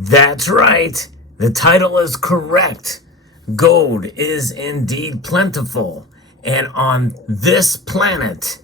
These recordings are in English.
That's right. The title is correct. Gold is indeed plentiful. And on this planet,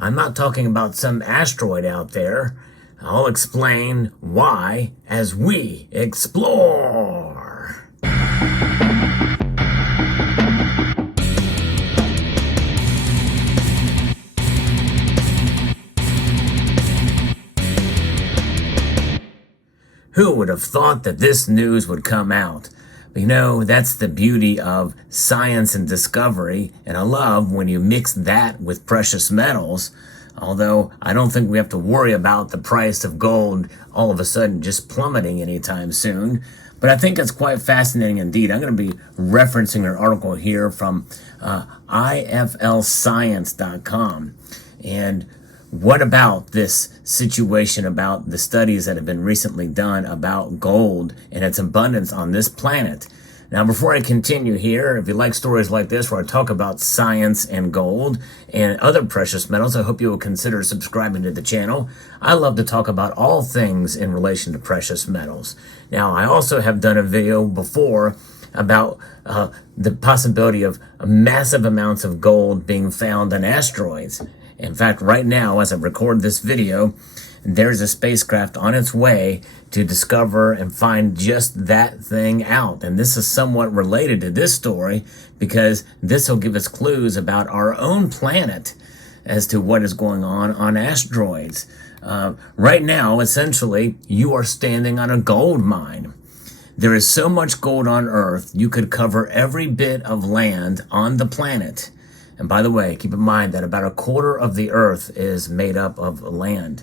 I'm not talking about some asteroid out there. I'll explain why as we explore. Who would have thought that this news would come out? But that's the beauty of science and discovery, and I love when you mix that with precious metals. Although I don't think we have to worry about the price of gold all of a sudden just plummeting anytime soon. But I think it's quite fascinating indeed. I'm going to be referencing an article here from iflscience.com. And what about this situation about the studies that have been recently done about gold and its abundance on this planet? Now, before I continue here, if you like stories like this where I talk about science and gold and other precious metals, I hope you will consider subscribing to the channel. I love to talk about all things in relation to precious metals. Now, I also have done a video before about the possibility of massive amounts of gold being found on asteroids. In fact, right now, as I record this video, there's a spacecraft on its way to discover and find just that thing out. And this is somewhat related to this story because this will give us clues about our own planet as to what is going on asteroids. Right now, essentially, you are standing on a gold mine. There is so much gold on Earth, you could cover every bit of land on the planet. And by the way, keep in mind that about a quarter of the Earth is made up of land.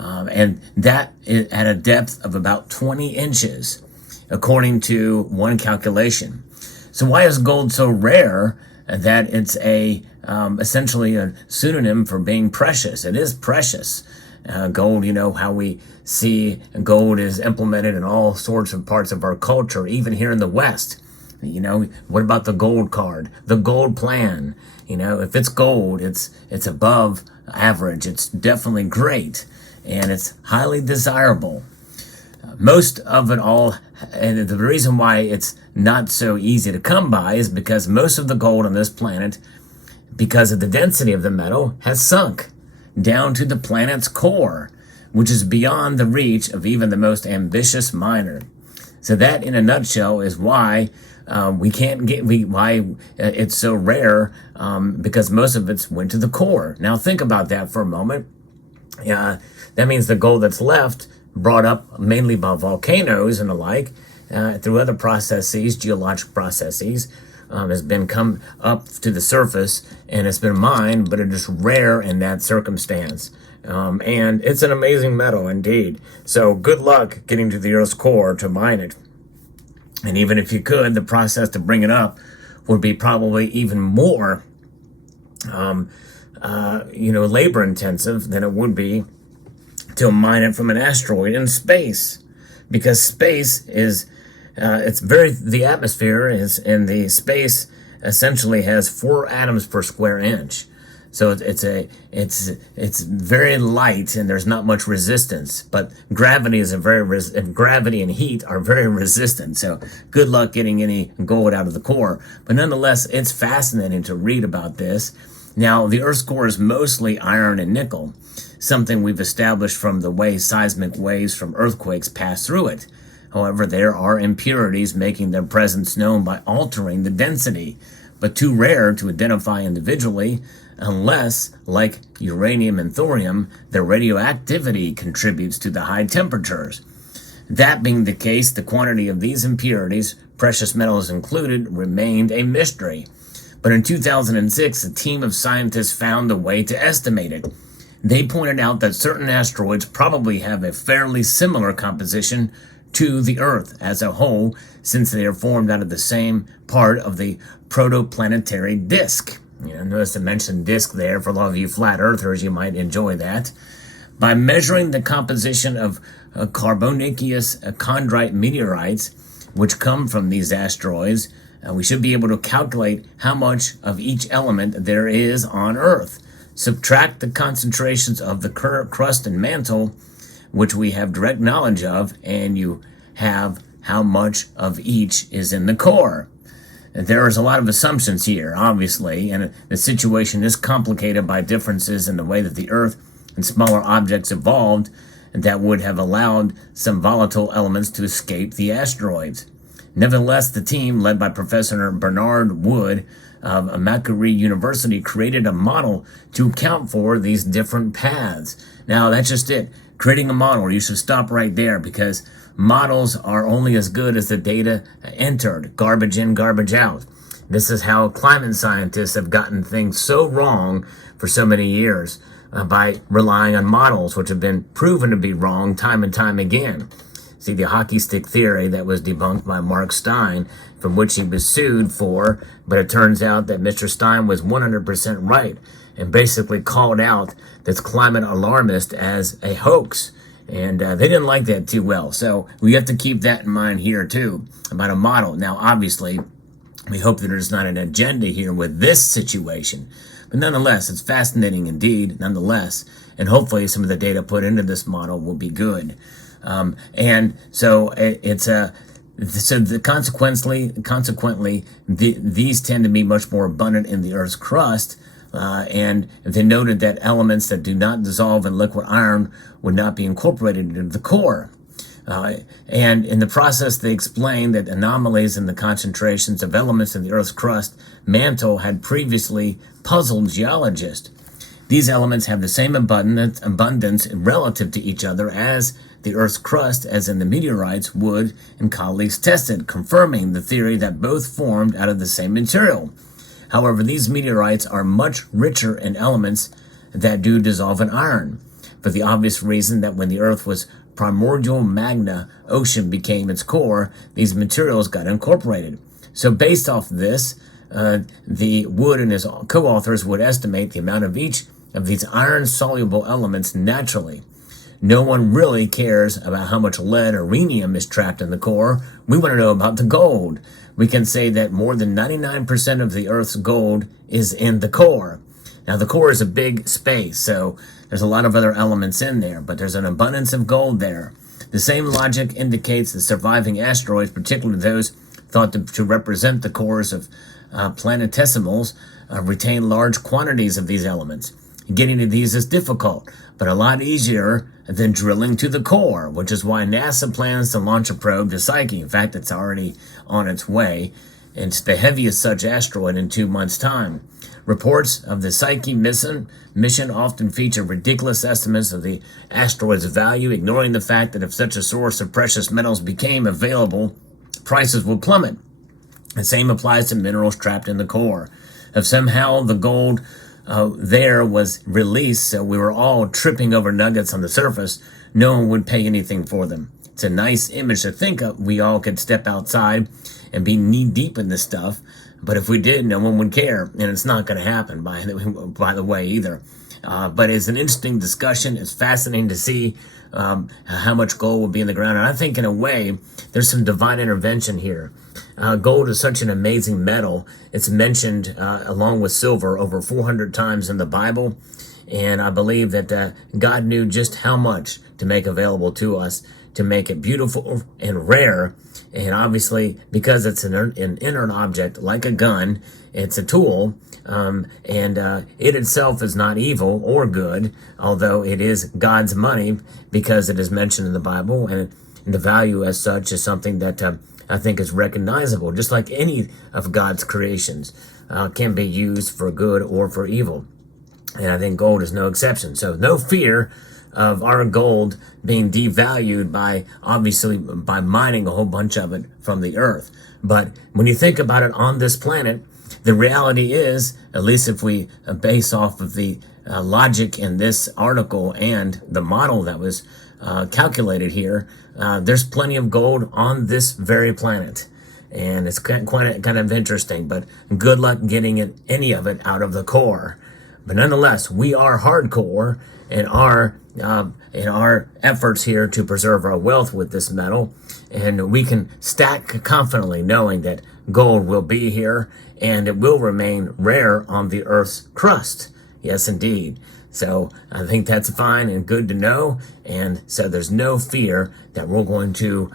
And that is at a depth of about 20 inches, according to one calculation. So why is gold so rare that it's essentially a pseudonym for being precious? It is precious. Gold, how we see gold is implemented in all sorts of parts of our culture, even here in the West. What about the gold card, the gold plan? If it's gold, it's above average. It's definitely great, and it's highly desirable. Most of it all, and the reason why it's not so easy to come by is because most of the gold on this planet, because of the density of the metal, has sunk down to the planet's core, which is beyond the reach of even the most ambitious miner. So that, in a nutshell, is why why it's so rare, because most of it's went to the core. Now think about that for a moment. That means the gold that's left, brought up mainly by volcanoes and the like, through other processes, geologic processes, has been come up to the surface and it's been mined, but it is rare in that circumstance. And it's an amazing metal indeed. So good luck getting to the Earth's core to mine it. And even if you could, the process to bring it up would be probably even more, labor intensive than it would be to mine it from an asteroid in space. Because space is, the atmosphere is in the space essentially has 4 atoms per square inch. So it's very light and there's not much resistance, but gravity gravity and heat are very resistant. So good luck getting any gold out of the core. But nonetheless, it's fascinating to read about this. Now, the Earth's core is mostly iron and nickel, something we've established from the way seismic waves from earthquakes pass through it. However, there are impurities making their presence known by altering the density, but too rare to identify individually, unless, like uranium and thorium, their radioactivity contributes to the high temperatures. That being the case, the quantity of these impurities, precious metals included, remained a mystery. But in 2006, a team of scientists found a way to estimate it. They pointed out that certain asteroids probably have a fairly similar composition to the Earth as a whole, since they are formed out of the same part of the protoplanetary disk. Notice I mentioned disk there. For a lot of you flat earthers, you might enjoy that. By measuring the composition of Carboniferous chondrite meteorites, which come from these asteroids, we should be able to calculate how much of each element there is on Earth. Subtract the concentrations of the crust and mantle, which we have direct knowledge of, and you have how much of each is in the core. And there is a lot of assumptions here, obviously, and the situation is complicated by differences in the way that the Earth and smaller objects evolved, and that would have allowed some volatile elements to escape the asteroids. Nevertheless, the team, led by Professor Bernard Wood of Macquarie University, created a model to account for these different paths. Now, that's just it. Creating a model, you should stop right there, because models are only as good as the data entered, garbage in, garbage out. This is how climate scientists have gotten things so wrong for so many years, by relying on models, which have been proven to be wrong time and time again. See, the hockey stick theory that was debunked by Mark Stein, from which he was sued for, but it turns out that Mr. Stein was 100% right and basically called out this climate alarmist as a hoax. And they didn't like that too well. So we have to keep that in mind here too, about a model. Now, obviously, we hope that there's not an agenda here with this situation. But nonetheless, it's fascinating indeed, nonetheless. And hopefully some of the data put into this model will be good. And so consequently, these tend to be much more abundant in the Earth's crust. And they noted that elements that do not dissolve in liquid iron would not be incorporated into the core. And in the process, they explained that anomalies in the concentrations of elements in the Earth's crust mantle had previously puzzled geologists. These elements have the same abundance relative to each other as the Earth's crust, as in the meteorites Wood and colleagues tested, confirming the theory that both formed out of the same material. However, these meteorites are much richer in elements that do dissolve in iron, for the obvious reason that when the Earth was primordial magma, ocean became its core, these materials got incorporated. So based off this, the Wood and his co-authors would estimate the amount of each of these iron-soluble elements naturally. No one really cares about how much lead or rhenium is trapped in the core. We want to know about the gold. We can say that more than 99% of the Earth's gold is in the core. Now, the core is a big space, so there's a lot of other elements in there, but there's an abundance of gold there. The same logic indicates the surviving asteroids, particularly those thought to represent the cores of planetesimals, retain large quantities of these elements. Getting to these is difficult, but a lot easier than drilling to the core, which is why NASA plans to launch a probe to Psyche. In fact, it's already on its way. It's the heaviest such asteroid in 2 months' time. Reports of the Psyche mission often feature ridiculous estimates of the asteroid's value, ignoring the fact that if such a source of precious metals became available, prices would plummet. The same applies to minerals trapped in the core. If somehow the gold there was released, so we were all tripping over nuggets on the surface, no one would pay anything for them. It's a nice image to think of. We all could step outside and be knee deep in this stuff, but if we did, no one would care, and it's not going to happen by the way either. But it's an interesting discussion. It's fascinating to see how much gold will be in the ground, and I think in a way there's some divine intervention here. Gold is such an amazing metal. It's mentioned along with silver over 400 times in the Bible, and I believe that God knew just how much to make available to us to make it beautiful and rare. And obviously, because it's an inert object like a gun, it's a tool, and it itself is not evil or good, although it is God's money because it is mentioned in the Bible, and the value as such is something that I think is recognizable, just like any of God's creations can be used for good or for evil. And I think gold is no exception. So no fear of our gold being devalued by mining a whole bunch of it from the earth. But when you think about it on this planet, the reality is, at least if we base off of the logic in this article and the model that was calculated here, there's plenty of gold on this very planet. And it's kind of interesting, but good luck getting any of it out of the core. But nonetheless, we are hardcore in our efforts here to preserve our wealth with this metal, and we can stack confidently knowing that gold will be here and it will remain rare on the Earth's crust. Yes, indeed. So I think that's fine and good to know. And so there's no fear that we're going to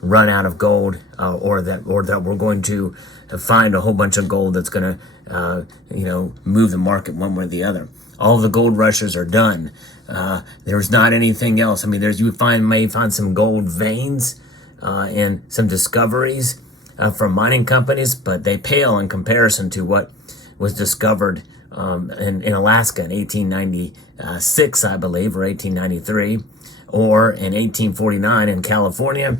run out of gold, or that we're going to find a whole bunch of gold that's going to move the market one way or the other. All the gold rushes are done. There's not anything else. I mean, you may find some gold veins and some discoveries from mining companies, but they pale in comparison to what was discovered in Alaska in 1896, I believe, or 1893, or in 1849 in California,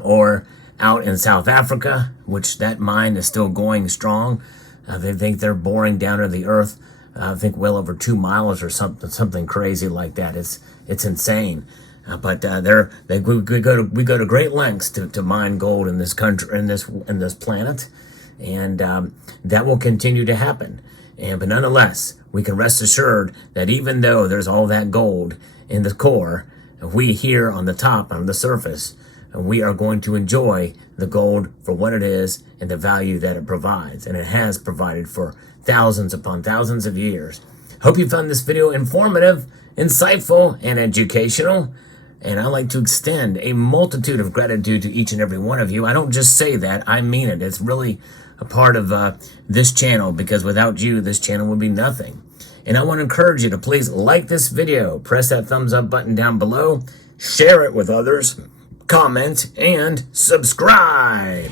or out in South Africa, which that mine is still going strong. They think they're boring down to the earth, I think well over 2 miles or something crazy like that. It's insane. But we go to great lengths to mine gold in this country, in this planet, and that will continue to happen. But nonetheless, we can rest assured that even though there's all that gold in the core, we here on the top, on the surface, we are going to enjoy the gold for what it is and the value that it provides, and it has provided for thousands upon thousands of years. Hope you found this video informative, insightful, and educational. And I'd like to extend a multitude of gratitude to each and every one of you. I don't just say that, I mean it. It's really a part of this channel, because without you, this channel would be nothing. And I want to encourage you to please like this video, press that thumbs up button down below, share it with others, comment, and subscribe.